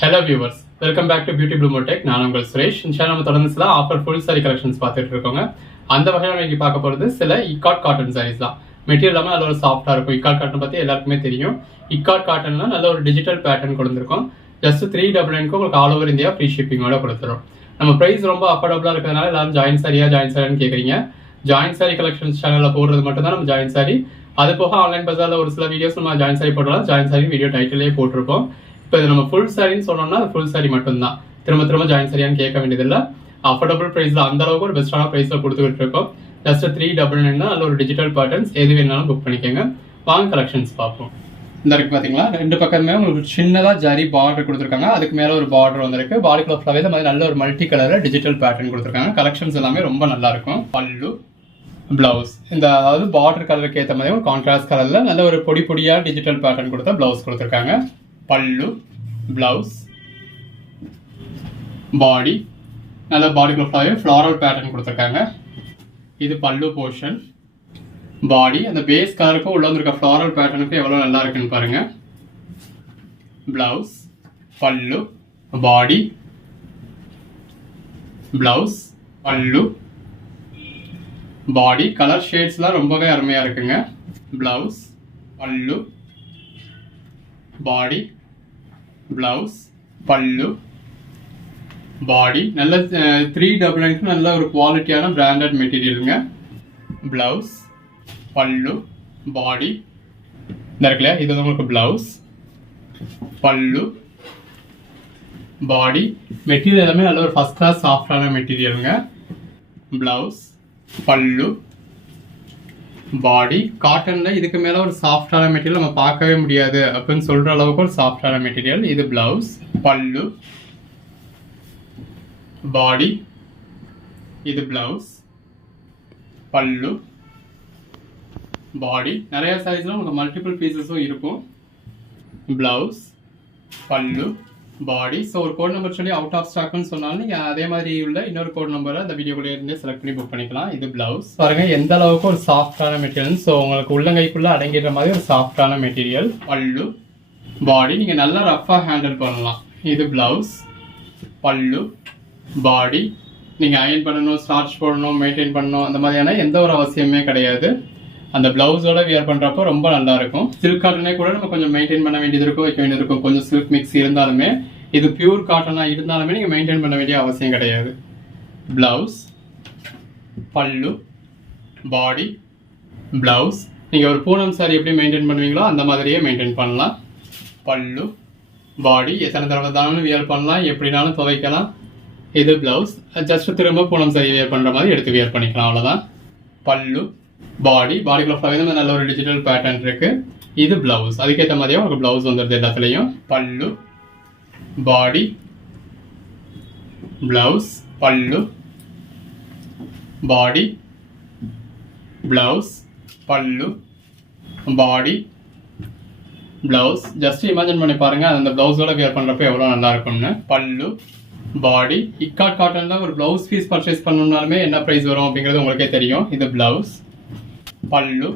Hello viewers, welcome back to Beauty Bloomer Tech. நான் உங்கள் சுரேஷ். இன்ஷா நம்ம தொடர்ந்து சில ஆஃபர் ஃபுல் சாரி கலெக்ஷன்ஸ் பார்த்துட்டு இருக்கோங்க. அந்த வகையில் நம்ம இன்னைக்கு பார்க்க போகிறது சில இக்காட் காட்டன் சாரீஸ் தான். மெட்டீரியல் எல்லாமே நல்ல ஒரு சாஃப்டாக இருக்கும். இக்காட் காட்டன் பற்றி எல்லாருக்குமே தெரியும். இக்காட் காட்டன்லாம் நல்ல ஒரு டிஜிட்டல் பேட்டர்ன் கொடுத்துருக்கோம். ஜஸ்ட் 399 உங்களுக்கு ஆல் ஓவர் இந்தியா ஃப்ரீ ஷிப்பிங்கோட கொடுத்துரும். நம்ம ப்ரைஸ் ரொம்ப அஃபோர்டபுளாக இருக்கிறதுனால எல்லாரும் ஜாயின் சாரியான்னு கேட்குறீங்க. ஜாயின் சாரி கலெக்ஷன்ஸ் சேனலில் போடுறது மட்டும் தான் நம்ம ஜாயின் சாரி. அது போக ஆன்லைன் பஜாரில் ஒரு சில வீடியோஸ் நம்ம ஜாயின் சாரி போட்டாலும் ஜாயின் சாரி வீடியோ டைட்டிலே போட்டிருப்போம். இப்போ இது நம்ம ஃபுல் சாரின்னு சொன்னோம்னா ஃபுல் சாரி மட்டும்தான். திரும்ப ஜாயின் சாரியான்னு கேட்க வேண்டியதில்லை. அஃபோர்டபுள் ப்ரைஸில் அந்த அளவுக்கு ஒரு பெஸ்ட்டான ப்ரைஸில் கொடுத்துக்கிட்டு இருக்கோம். ஜஸ்ட் 399 தான். நல்ல ஒரு டிஜிட்டல் பேட்டர்ன்ஸ் எது வேணாலும் புக் பண்ணிக்கோங்க. வாங்க கலெக்ஷன்ஸ் பார்ப்போம். இந்த இருக்கு பார்த்தீங்களா, ரெண்டு பக்கமே உங்களுக்கு சின்னதாக ஜரி பார்டர் கொடுத்துருக்காங்க. அதுக்கு மேலே ஒரு பார்டர் வந்திருக்கு. பாடிக்குள்ள ஃபுல்லாகவே இந்த மாதிரி நல்ல ஒரு மல்டி கலரில் டிஜிட்டல் பேட்டர்ன் கொடுத்துருக்காங்க. கலெக்ஷன்ஸ் எல்லாமே ரொம்ப நல்லா இருக்கும். பல்லு, பிளவுஸ் இந்த அதாவது பார்டர் கலருக்கு ஏற்ற மாதிரி ஒரு கான்ட்ராஸ்ட் கலரில் நல்ல ஒரு பொடியாக டிஜிட்டல் பேட்டர்ன் கொடுத்த பிளவுஸ் கொடுத்துருக்காங்க. பல்லு, பிளவுஸ், பாடி நல்ல பாடிக்குள்ள ஃப்ளாரல் பேட்டர்ன் கொடுத்துருக்காங்க. இது பல்லு போர்ஷன். பாடி அந்த பேஸ் கலருக்கும் உள்ள வந்திருக்க ஃப்ளாரல் பேட்டர்னுக்கும் எவ்வளோ நல்லா இருக்குன்னு பாருங்க. பிளவுஸ், பல்லு, பாடி, பிளவுஸ், பல்லு, பாடி கலர் ஷேட்ஸ்லாம் ரொம்பவே அருமையா இருக்குங்க. பிளவுஸ், பல்லு, பாடி, பிளவுஸ், பல்லு, பாடி நல்ல 399 நல்ல ஒரு குவாலிட்டியான பிராண்டட் மெட்டீரியலுங்க. பிளவுஸ், பல்லு, பாடி இந்த இருக்குல்ல, இது உங்களுக்கு பிளவுஸ், பல்லு, பாடி மெட்டீரியல் எல்லாமே நல்ல ஒரு ஃபர்ஸ்ட் கிளாஸ் சாஃப்டான மெட்டீரியலுங்க. பிளவுஸ், பல்லு, பாடி காட்டன்ல இதுக்கு மேல ஒரு சாஃப்டான மெட்டீரியல் நம்ம பார்க்கவே முடியாது அப்படின்னு சொல்ற அளவுக்கு ஒரு சாஃப்டான மெட்டீரியல். இது பிளவுஸ், பல்லு, பாடி, இது பிளவுஸ், பல்லு, பாடி நிறைய சைஸ்ல உங்களுக்கு மல்டிபிள் பீசஸும் இருக்கும். பிளவுஸ், பல்லு, பாடி. ஸோ ஒரு கோட் நம்பர் சொல்லி அவுட் ஆஃப் ஸ்டாக்னு சொன்னாலும் நீங்கள் அதே மாதிரி உள்ள இன்னொரு கோட் நம்பரை அந்த வீடியோக்குள்ளே இருந்தே செலக்ட் பண்ணி புக் பண்ணிக்கலாம். இது பிளவுஸ் பாருங்க எந்த அளவுக்கு ஒரு சாஃப்டான மெட்டீரியல். ஸோ உங்களுக்கு உள்ளங்கைக்குள்ள அடங்கிடுற மாதிரி ஒரு சாஃப்டான மெட்டீரியல். பல்லு, பாடி நீங்கள் நல்லா ரஃபாக ஹேண்டில் பண்ணலாம். இது பிளவுஸ், பல்லு, பாடி நீங்கள் அயன் பண்ணணும், ஸ்டார்ச் போடணும், மெயின்டைன் பண்ணணும் அந்த மாதிரியான எந்த ஒரு அவசியமே கிடையாது. அந்த பிளவுஸோட வியர் பண்ணுறப்போ ரொம்ப நல்லா இருக்கும். சில்க் காட்டனே கூட நம்ம கொஞ்சம் மெயின்டைன் பண்ண வேண்டியது இருக்கும், வைக்க வேண்டியது இருக்கும். கொஞ்சம் சில்க் மிக்ஸ் இருந்தாலுமே இது பியூர் காட்டனாக இருந்தாலுமே நீங்கள் மெயின்டைன் பண்ண வேண்டிய அவசியம் கிடையாது. பிளவுஸ், பல்லு, பாடி, பிளவுஸ் நீங்கள் ஒரு பூனம் சாரி எப்படி மெயின்டைன் பண்ணுவீங்களோ அந்த மாதிரியே மெயின்டைன் பண்ணலாம். பல்லு, பாடி எத்தனை தடவை தானும் வியர் பண்ணலாம், எப்படினாலும் துவைக்கலாம். இது பிளவுஸ் ஜஸ்ட் திரும்ப பூனம் சாரி வியர் பண்ணுற மாதிரி எடுத்து வியர் பண்ணிக்கலாம், அவ்வளோதான். பல்லு, பாடிக்குள்ள ஃபுல்லாகவே நல்ல ஒரு டிஜிட்டல் பேட்டர்ன் இருக்கு. இது பிளவுஸ் அதுக்கேற்ற மாதிரியே உங்களுக்கு பிளவுஸ் வந்துடுது எல்லாத்துலேயும். பல்லு, பாடி, பிளவுஸ், பல்லு, பாடி, பிளவுஸ், பல்லு, பாடி, பிளவுஸ். ஜஸ்ட் இமேஜின் பண்ணி பாருங்க அந்த பிளவுஸோட வியர் பண்ணுறப்ப எவ்வளோ நல்லா இருக்கும்னு. பல்லு, பாடி இக்காட் காட்டன்ல ஒரு பிளவுஸ் பீஸ் பர்ச்சேஸ் பண்ணணும்னாலுமே என்ன ப்ரைஸ் வரும் அப்படிங்கிறது உங்களுக்கே தெரியும். இது பிளவுஸ், பல்லு,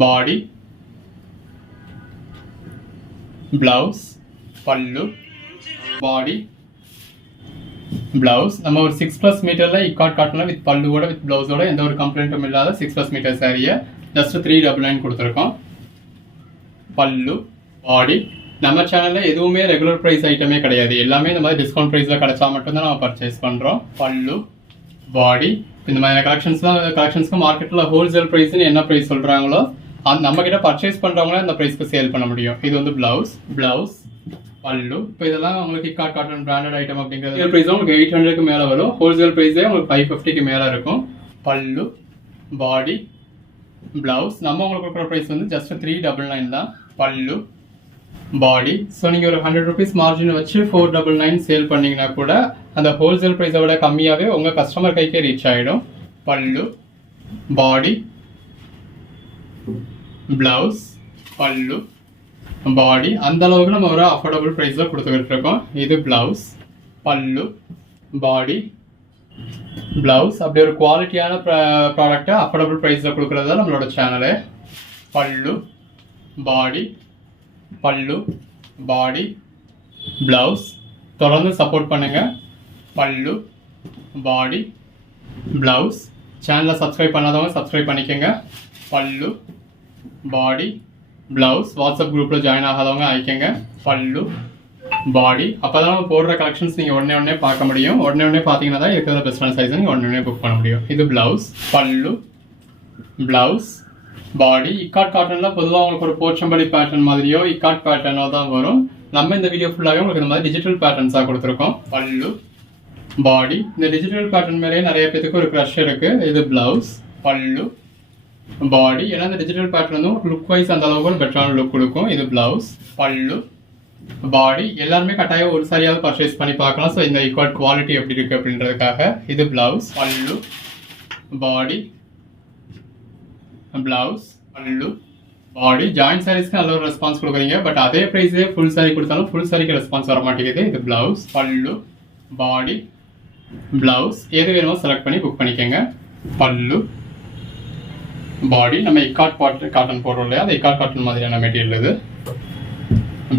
பாடி, பிளவுஸ், பல்லு, பாடி, பிளவுஸ். நம்ம ஒரு 6+ மீட்டர்ல இக்காட் காட்டன்ல வித் பல்லுவோட வித் பிளவுஸோட எந்த ஒரு கம்ப்ளைண்ட்டும் இல்லாத 6+ மீட்டர் சாரியை ஜஸ்ட் 399 கொடுத்துருக்கோம். பல்லு, பாடி நம்ம சேனல்ல எதுவுமே ரெகுலர் பிரைஸ் ஐட்டமே கிடையாது. எல்லாமே இந்த மாதிரி டிஸ்கவுண்ட் பிரைஸ்ல கிடைச்சா மட்டும்தான் நம்ம பர்ச்சேஸ் பண்றோம். பல்லு, பாடி இந்த மாதிரி கலெக்ஷன்ஸ்க்கு மார்க்கெட்ல ஹோல்சேல் பிரைஸ்னு என்ன பிரைஸ் சொல்றாங்களோ நம்ம கிட்ட பர்ச்சேஸ் பண்றவங்கள அந்த பிரைஸ்க்கு சேல் பண்ண முடியும். இது வந்து பிளவுஸ், பல்லு. இப்போ இதெல்லாம் உங்களுக்கு இக்காட் காட்டன் பிராண்டட் ஐட்டம் அப்படிங்கிறது பிரைஸ் உங்களுக்கு 800க்கு மேல வரும். ஹோல்சேல் பிரைஸே உங்களுக்கு 550க்கு மேல இருக்கும். பல்லு, பாடி, பிளவுஸ் நம்ம உங்களுக்கு கொடுக்குற பிரைஸ் வந்து ஜஸ்ட் 399 தான். பல்லு, பாடி. ஸோ நீங்கள் ஒரு 100 rupees மார்ஜின் வச்சு 499 சேல் பண்ணீங்கன்னா கூட அந்த ஹோல்சேல் ப்ரைஸை விட கம்மியாகவே உங்கள் கஸ்டமர் கைக்கே ரீச் ஆகிடும். பல்லு, பாடி, பிளவுஸ், பல்லு, பாடி அந்த அளவுக்கு நம்ம ஒரு அஃபோர்டபுள் ப்ரைஸில் கொடுத்துக்கிட்டு இருக்கோம். இது பிளவுஸ், பல்லு, பாடி, பிளவுஸ் அப்படி ஒரு குவாலிட்டியான ப்ராடக்டை அஃபோர்டபுள் ப்ரைஸில் கொடுக்குறது தான் நம்மளோட சேனலு. பல்லு, பாடி, பல்லு, பாடி, ப்ளவுஸ். தொடர்ந்து சப்போர்ட் பண்ணுங்கள். பல்லு, பாடி, ப்ளவுஸ். சேனலை சப்ஸ்கிரைப் பண்ணாதவங்க சப்ஸ்கிரைப் பண்ணிக்கோங்க. பல்லு, பாடி, ப்ளவுஸ். வாட்ஸ்அப் குரூப்பில் ஜாயின் ஆகாதவங்க ஆயிக்கங்க. பல்லு, பாடி. அப்போ தான் நம்ம போடுற கலெக்ஷன்ஸ் நீங்கள் உடனே பார்க்க முடியும். உடனே பார்த்தீங்கன்னா தான் இருக்கிறத பெஸ்ட்டான சைஸ் நீங்கள் உடனே புக் பண்ண முடியும். இது ப்ளவுஸ். பல்லு, ப்ளவுஸ், பாடி. இக்காட் காட்டனில் பொதுவாக உங்களுக்கு ஒரு போச்சம்பள்ளி பேட்டர்ன் மாதிரியோ இக்காட் பேட்டர்னோ தான் வரும். நம்ம இந்த வீடியோ ஃபுல்லாகவே உங்களுக்கு இந்த மாதிரி டிஜிட்டல் பேட்டர்ன்ஸாக கொடுத்துருக்கோம். பல்லு, பாடி. இந்த டிஜிட்டல் பேட்டர்ன் மேலேயே நிறைய பேருக்கு ஒரு க்ரஷ் இருக்குது. இது ப்ளவுஸ். பல்லு, பாடி. ஏன்னா இந்த டிஜிட்டல் பேட்டர்ன் வந்து ஒரு லுக் வைஸ் அந்த அளவுக்கு ஒரு பெட்டரான லுக் கொடுக்கும். இது ப்ளவுஸ். பல்லு, பாடி. எல்லாருமே கட்டாயம் ஒரு சரியாவது பர்ச்சேஸ் பண்ணி பார்க்கலாம். ஸோ இந்த ஈக்குவல் குவாலிட்டி எப்படி இருக்குது அப்படின்றதுக்காக. இது ப்ளவுஸ். பல்லு, பாடி, ப்ளவுஸ், பல்லு, பாடி. ஜாயின்ட் சாரீஸ்க்கு நல்ல ஒரு ரெஸ்பான்ஸ் கொடுக்குறீங்க. பட் அதே ப்ரைஸே ஃபுல் சாரீ கொடுத்தாலும் ஃபுல் சாரீக்கு ரெஸ்பான்ஸ் வர மாட்டேங்குது. இது ப்ளவுஸ். பல்லு, பாடி, ப்ளவுஸ். எது வேணுமோ செலக்ட் பண்ணி புக் பண்ணிக்கோங்க. பல்லு, பாடி. நம்ம இக்காட் காட்டன் போடுறோம் இல்லையா, அந்த இக்காட் காட்டன் மாதிரியான மெட்டீரியல் இது.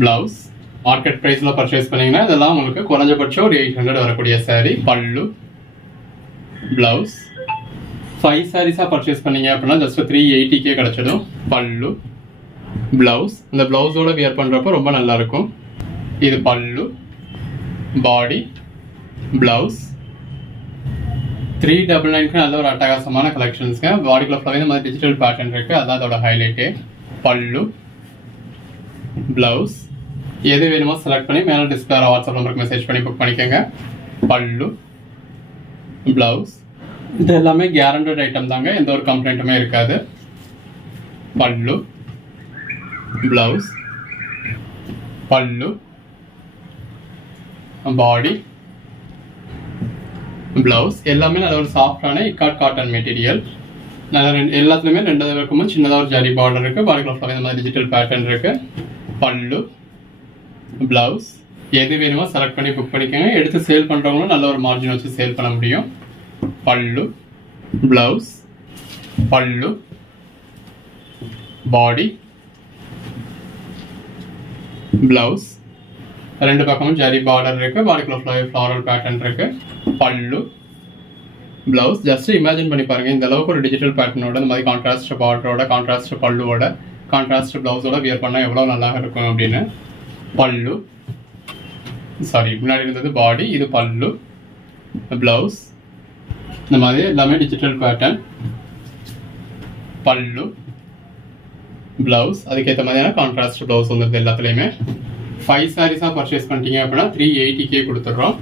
ப்ளவுஸ். மார்க்கெட் ப்ரைஸில் பர்ச்சேஸ் பண்ணிங்கன்னா இதெல்லாம் உங்களுக்கு குறைஞ்சபட்சம் ஒரு 800 வரக்கூடிய சாரீ. பல்லு, ப்ளவுஸ். 5 சாரீஸாக பர்ச்சேஸ் பண்ணீங்க அப்படின்னா ஜஸ்ட் 380 கிடச்சிடும். பல்லு, ப்ளவுஸ். இந்த ப்ளவுஸோட வியர் பண்ணுறப்போ ரொம்ப நல்லாயிருக்கும். இது பல்லு, பாடி, ப்ளவுஸ். 399க்கு நல்ல ஒரு அட்டகாசமான கலெக்ஷன்ஸ்ங்க. பாடிக்குள்ள ஃபுல்லாகவே இந்த மாதிரி டிஜிட்டல் பேட்டர்ன் இருக்குது. அதான் அதோட ஹைலைட்டு. பல்லு, ப்ளவுஸ். எது வேணுமோ செலக்ட் பண்ணி மேலே டிஸ்பிளே வாட்ஸ்அப் நம்பருக்கு மெசேஜ் பண்ணி புக் பண்ணிக்கோங்க. பல்லு, ப்ளவுஸ். இது எல்லாமே கேரண்டட் ஐட்டம் தாங்க, எந்த ஒரு கம்ப்ளைண்ட்டுமே இருக்காது. பல்லு, ப்ளவுஸ், பல்லு, பாடி, ப்ளவுஸ். எல்லாமே நல்ல ஒரு சாஃப்டான இக்காட் காட்டன் மெட்டீரியல். எல்லாத்துலேயுமே 2 இருக்கும்போது சின்னதாக ஒரு ஜரி பார்டர் இருக்குது. பாடிக்குள்ள ஃபுல்லாக இந்த மாதிரி டிஜிட்டல் பேட்டர்ன் இருக்குது. பல்லு, ப்ளவுஸ். எது வேணுமோ செலக்ட் பண்ணி புக் பண்ணிக்கோங்க. எடுத்து சேல் பண்ணுறவங்களும் நல்ல ஒரு மார்ஜின் வச்சு சேல் பண்ண முடியும். பல்லு, ப்ளவுஸ், பல்லு, பாடி, ப்ளவுஸ். 2 பக்கமும் ஜரி பார்டர் இருக்குது. பாடிக்குள்ள ஃப்ளாரல் பேட்டர்ன் இருக்குது. பல்லு, ப்ளவுஸ். ஜஸ்ட் இமேஜின் பண்ணி பாருங்கள், இந்த அளவுக்கு ஒரு டிஜிட்டல் பேட்டர்னோட இந்த மாதிரி கான்ட்ராஸ்ட் பார்டரோட கான்ட்ராஸ்ட் பல்லுவோட கான்ட்ராஸ்ட் ப்ளவுஸோட வியர் பண்ணால் எவ்வளோ நல்லா இருக்கும் அப்படின்னு. பல்லு, சாரி முன்னாடி இருந்தது பாடி, இது பல்லு, ப்ளவுஸ். இந்த மாதிரி எல்லாமே டிஜிட்டல் பேட்டர்ன். பல்லு, ப்ளவுஸ். அதுக்கேற்ற மாதிரியான கான்ட்ராஸ்ட் ப்ளவுஸ் வந்துருது எல்லாத்துலேயுமே. 5 சாரீஸாக பர்ச்சேஸ் பண்ணிட்டீங்க அப்படின்னா 380 கொடுத்துட்றோம்.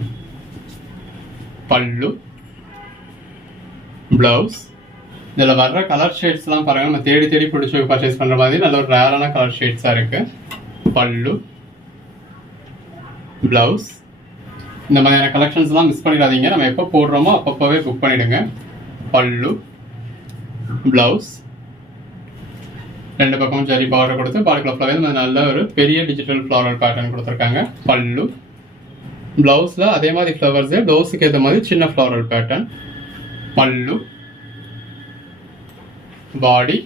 பல்லு, ப்ளவுஸ். இதில் வர்ற கலர் ஷேட்ஸ்லாம் பாருங்கள், நம்ம தேடி தேடி பிடிச்சி பர்ச்சேஸ் பண்ணுற மாதிரி நல்ல ஒரு ரேரான கலர் ஷேட்ஸாக இருக்குது. பல்லு, ப்ளவுஸ். இந்த மாதிரியான கலெக்ஷன்ஸ்லாம் மிஸ் பண்ணிடாதீங்க. நம்ம எப்போ போடுறோமோ அப்பப்போவே புக் பண்ணிவிடுங்க. பல்லு, ப்ளவுஸ். 2 பக்கமும் ஜரி பார்டர் கொடுத்து பாடிக்குள்ள ஃபுல்லாகவே நல்ல ஒரு பெரிய டிஜிட்டல் ஃப்ளாரல் பேட்டர்ன் கொடுத்துருக்காங்க. பல்லு, ப்ளவுஸில் அதே மாதிரி ஃப்ளவர்ஸு, ப்ளவுஸுக்கு ஏற்ற மாதிரி சின்ன ஃப்ளாரல் பேட்டர்ன். பல்லு, பாடி,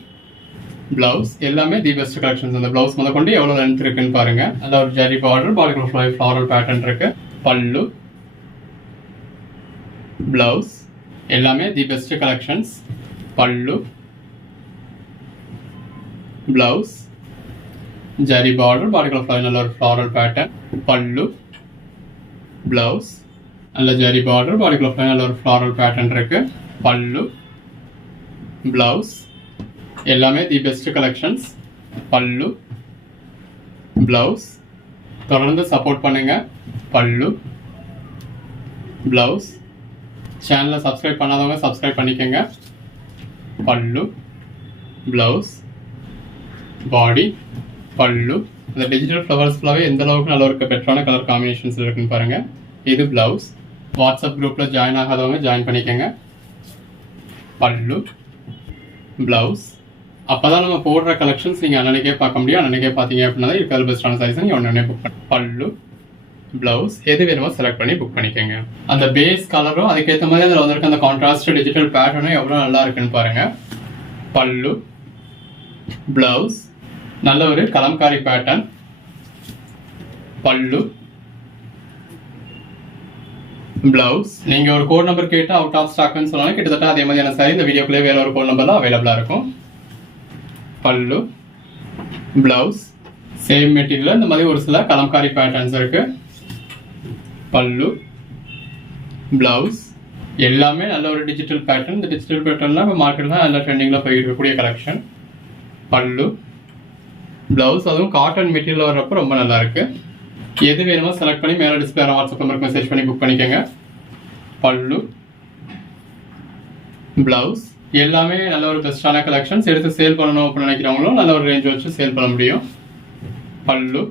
ப்ளவுஸ். எல்லாமே தி பெஸ்ட் கலெக்ஷன்ஸ். அந்த ப்ளவுஸ் முதல் கொண்டு எவ்வளோ லென்த் இருக்குன்னு பாருங்கள். அதில் ஒரு ஜரி பார்டர், பாடிக்குள்ள ஃப்ளாரல் பேட்டர்ன் இருக்கு. பல்லு, ப்ளவுஸ். எல்லாமே தி பெஸ்ட் கலெக்ஷன்ஸ். பல்லு, ப்ளவுஸ், ஜரி பார்டர், பாடிக்குள்ள நல்ல ஒரு ஃப்ளாரல் பேட்டர்ன். பல்லு, ப்ளவுஸ். நல்ல ஜரி பார்டர், பாடிக்குள்ள நல்ல ஒரு ஃப்ளாரல் பேட்டர்ன் இருக்கு. பல்லு, ப்ளவுஸ். எல்லாமே தி பெஸ்ட் கலெக்ஷன்ஸ். பல்லு, ப்ளவுஸ். தொடர்ந்து சப்போர்ட் பண்ணுங்க. பல்லு, ப்ளவுஸ். சேனலை சப்ஸ்கிரைப் பண்ணாதவங்க சப்ஸ்கிரைப் பண்ணிக்கோங்க. பல்லு, ப்ளவுஸ், பாடி, பல்லு. இந்த டிஜிட்டல் ஃப்ளவர்ஸ் ஃபுல்லாகவே எந்த அளவுக்கு நல்ல ஒரு பெட்டரான கலர் காம்பினேஷன்ஸ் இருக்குன்னு பாருங்க. இது ப்ளவுஸ். வாட்ஸ்அப் குரூப்பில் ஜாயின் ஆகாதவங்க ஜாயின் பண்ணிக்கோங்க. பல்லு, ப்ளவுஸ். அப்போ தான் நம்ம போடுற கலெக்ஷன்ஸ் நீங்கள் அன்னன்னைக்கே பார்க்க முடியும். அன்னன்னைக்கே பார்த்தீங்க அப்படின்னா தான் இருக்கிற பெஸ்ட்டான சைஸ் நீங்கள் உடனே புக் பண்ணி. பல்லு, ப்ளவுஸ். எது வேணுமோ செலக்ட் பண்ணி புக் பண்ணிக்கோங்க. அந்த பேஸ் கலரும் அதுக்கேற்ற மாதிரி அதில் வந்திருக்க அந்த கான்ட்ராஸ்ட் டிஜிட்டல் பேட்டர்னும் எவ்வளோ நல்லா இருக்குன்னு பாருங்கள். பல்லு, ப்ளவுஸ். நல்ல ஒரு கலம்காரி பேட்டர்ன். பல்லு, பிளவுஸ். நீங்க ஒரு கோட் நம்பர் கேட்டு அவுட் ஆஃப் ஸ்டாக்னு சொன்னாலும் கிட்டத்தட்ட அதே மாதிரியான சாரி இந்த வீடியோக்குள்ளே வேற ஒரு கோட் நம்பர்ல அவைலபிளா இருக்கும். பல்லு, பிளவுஸ் சேம் மெட்டீரியல். இந்த மாதிரி ஒரு சில கலம்காரி பேட்டர்ன்ஸ் இருக்கு. பல்லு, பிளவுஸ் எல்லாமே நல்ல ஒரு டிஜிட்டல் பேட்டர்ன். இந்த டிஜிட்டல் பேட்டர்ன்லாம் இப்போ மார்க்கெட்ல நல்ல ட்ரெண்டிங்ல போயிட்டு இருக்கக்கூடிய கலெக்ஷன். பல்லு, பிளவுஸ் அதுவும் காட்டன் மெட்டீரியல் வர்றப்ப ரொம்ப நல்லா இருக்கு. எது வேணுமோ செலக்ட் பண்ணி மேலே டிஸ்பிளே வாட்ஸ்அப் நம்பருக்கு மெசேஜ் பண்ணி புக் பண்ணிக்கோங்க. பல்லு, பிளவுஸ் எல்லாமே நல்ல ஒரு பெஸ்டான கலெக்ஷன்ஸ். எடுத்து சேல் பண்ணணும் அப்படின்னு நினைக்கிறவங்களும் நல்ல ஒரு ரேஞ்ச் வச்சு சேல் பண்ண முடியும். பல்லு,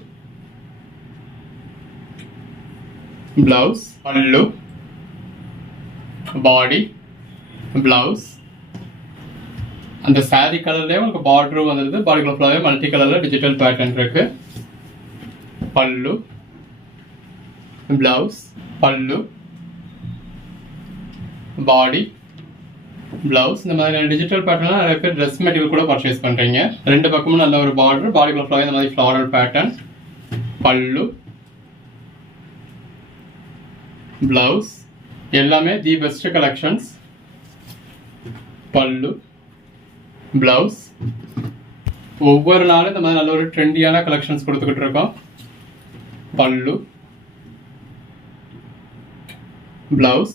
பிளவுஸ், பல்லு, பாடி, பிளவுஸ். அந்த சாரி கலர்லேயே உங்களுக்கு பார்டரும் வந்துருது. பாடிக்குள்ள ஃபுல்லாகவே மல்டி கலர்ல டிஜிட்டல் பேட்டர்ன் இருக்கு. பல்லு, பிளவுஸ், பல்லு, பாடி, பிளவுஸ். இந்த மாதிரி டிஜிட்டல் பேட்டர்ன்லாம் நிறைய பேர் ட்ரெஸ் மெட்டீரியல் கூட பர்ச்சேஸ் பண்றீங்க. ரெண்டு பக்கமும் நல்ல ஒரு பார்டர், பாடிக்குள்ள ஃபுல்லாகவே இந்த மாதிரி ஃப்ளாரல் பேட்டர்ன். பல்லு, பிளவுஸ் எல்லாமே தி பெஸ்ட் கலெக்ஷன்ஸ். பல்லு, பிளவுஸ் ஒவ்வொரு நாளும் இந்த மாதிரி நல்ல ஒரு ட்ரெண்டியான கலெக்ஷன்ஸ் கொடுத்துக்கிட்டு இருக்கோம். பல்லு, பிளவுஸ்